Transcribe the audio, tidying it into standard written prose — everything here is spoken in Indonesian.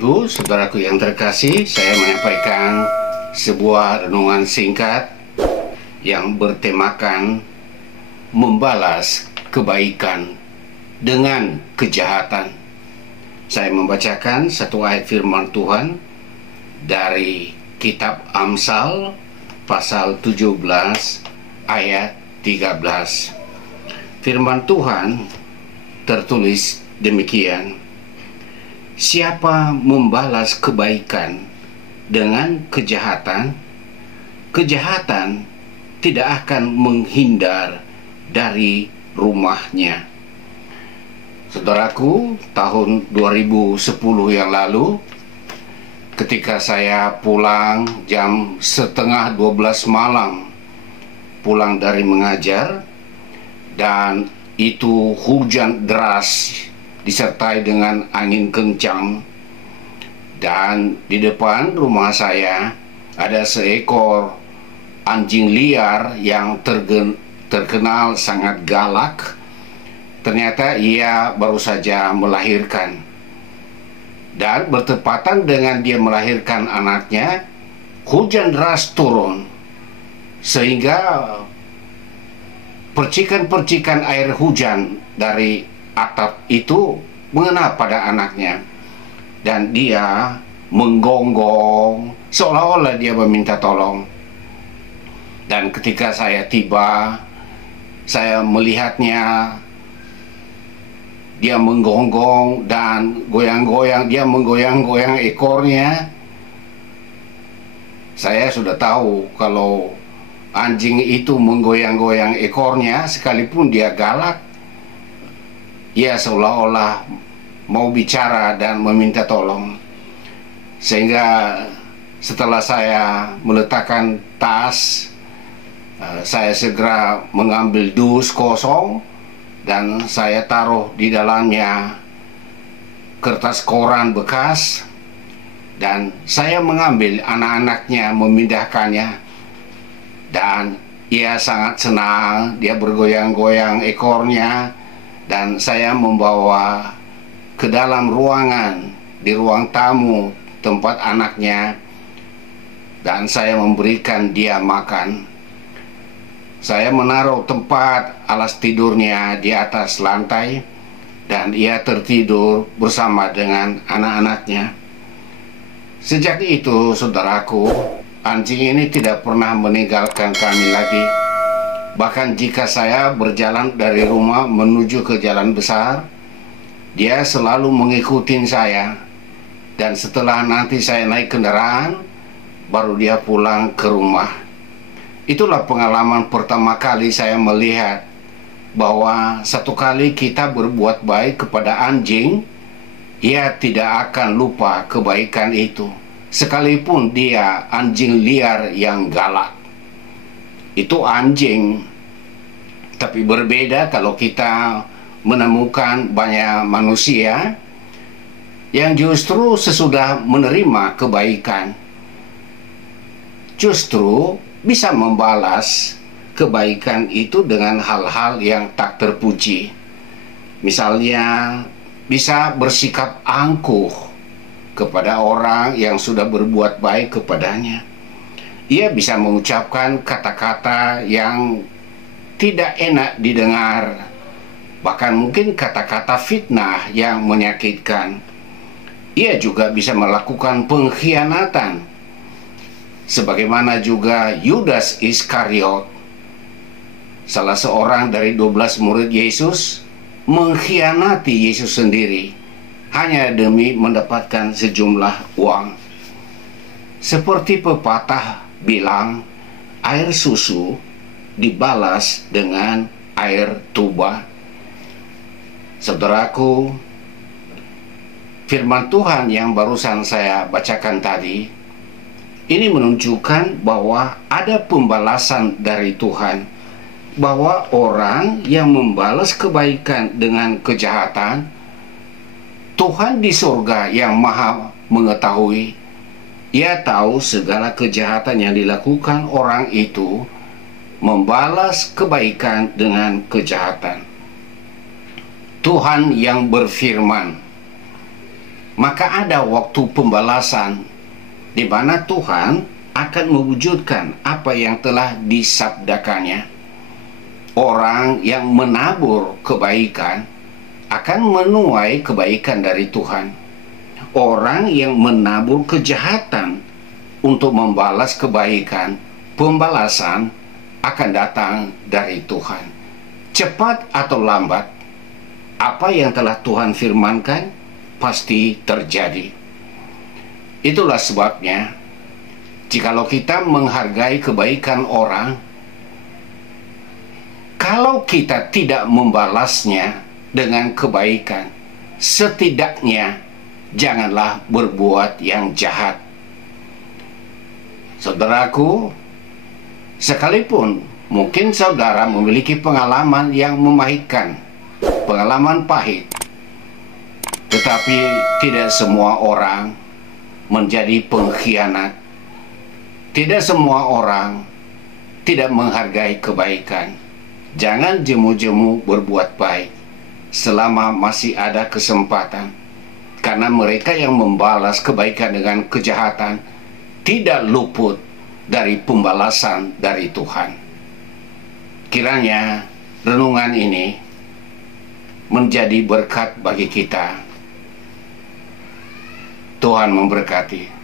Ibu, saudaraku yang terkasih, saya menyampaikan sebuah renungan singkat yang bertemakan membalas kebaikan dengan kejahatan. Saya membacakan satu ayat firman Tuhan dari kitab Amsal pasal 17 ayat 13. Firman Tuhan tertulis demikian: siapa membalas kebaikan dengan kejahatan, kejahatan tidak akan menghindar dari rumahnya. Saudaraku, tahun 2010 yang lalu, ketika saya pulang jam setengah 12 malam, pulang dari mengajar, dan itu hujan deras disertai dengan angin kencang, dan di depan rumah saya ada seekor anjing liar yang terkenal sangat galak. Ternyata ia baru saja melahirkan, dan bertepatan dengan dia melahirkan anaknya, hujan deras turun sehingga percikan-percikan air hujan dari atap itu mengena pada anaknya, dan dia menggonggong seolah-olah dia meminta tolong. Dan ketika saya tiba, saya melihatnya, dia menggonggong dan goyang-goyang, dia menggoyang-goyang ekornya. Saya sudah tahu kalau anjing itu menggoyang-goyang ekornya, sekalipun dia galak, ia seolah-olah mau bicara dan meminta tolong. Sehingga setelah saya meletakkan tas, saya segera mengambil dus kosong dan saya taruh di dalamnya kertas koran bekas, dan saya mengambil anak-anaknya memindahkannya, dan ia sangat senang, dia bergoyang-goyang ekornya, dan saya membawa ke dalam ruangan, di ruang tamu tempat anaknya, dan saya memberikan dia makan. Saya menaruh tempat alas tidurnya di atas lantai, dan ia tertidur bersama dengan anak-anaknya. Sejak itu, saudaraku, anjing ini tidak pernah meninggalkan kami lagi. Bahkan jika saya berjalan dari rumah menuju ke jalan besar, dia selalu mengikuti saya. Dan setelah nanti saya naik kendaraan, baru dia pulang ke rumah. Itulah pengalaman pertama kali saya melihat bahwa satu kali kita berbuat baik kepada anjing, ia tidak akan lupa kebaikan itu, sekalipun dia anjing liar yang galak. Itu anjing. Tapi berbeda kalau kita menemukan banyak manusia yang justru sesudah menerima kebaikan, justru bisa membalas kebaikan itu dengan hal-hal yang tak terpuji. Misalnya, bisa bersikap angkuh kepada orang yang sudah berbuat baik kepadanya. Ia bisa mengucapkan kata-kata yang tidak enak didengar, bahkan mungkin kata-kata fitnah yang menyakitkan. Ia juga bisa melakukan pengkhianatan, sebagaimana juga Yudas Iskariot, salah seorang dari 12 murid Yesus, mengkhianati Yesus sendiri hanya demi mendapatkan sejumlah uang. Seperti pepatah bilang, air susu dibalas dengan air tuba. Saudaraku, firman Tuhan yang barusan saya bacakan tadi, ini menunjukkan bahwa ada pembalasan dari Tuhan, bahwa orang yang membalas kebaikan dengan kejahatan, Tuhan di surga yang maha mengetahui, ia tahu segala kejahatan yang dilakukan orang itu, membalas kebaikan dengan kejahatan. Tuhan yang berfirman, maka ada waktu pembalasan di mana Tuhan akan mewujudkan apa yang telah disabdakannya. Orang yang menabur kebaikan akan menuai kebaikan dari Tuhan. Orang yang menabur kejahatan untuk membalas kebaikan, pembalasan akan datang dari Tuhan. Cepat atau lambat, apa yang telah Tuhan firmankan pasti terjadi. Itulah sebabnya, jikalau kita menghargai kebaikan orang, kalau kita tidak membalasnya dengan kebaikan, setidaknya janganlah berbuat yang jahat. Saudaraku, sekalipun mungkin saudara memiliki pengalaman yang memahitkan, pengalaman pahit, tetapi tidak semua orang menjadi pengkhianat. Tidak semua orang tidak menghargai kebaikan. Jangan jemu-jemu berbuat baik selama masih ada kesempatan, karena mereka yang membalas kebaikan dengan kejahatan tidak luput dari pembalasan dari Tuhan. Kiranya renungan ini menjadi berkat bagi kita. Tuhan memberkati.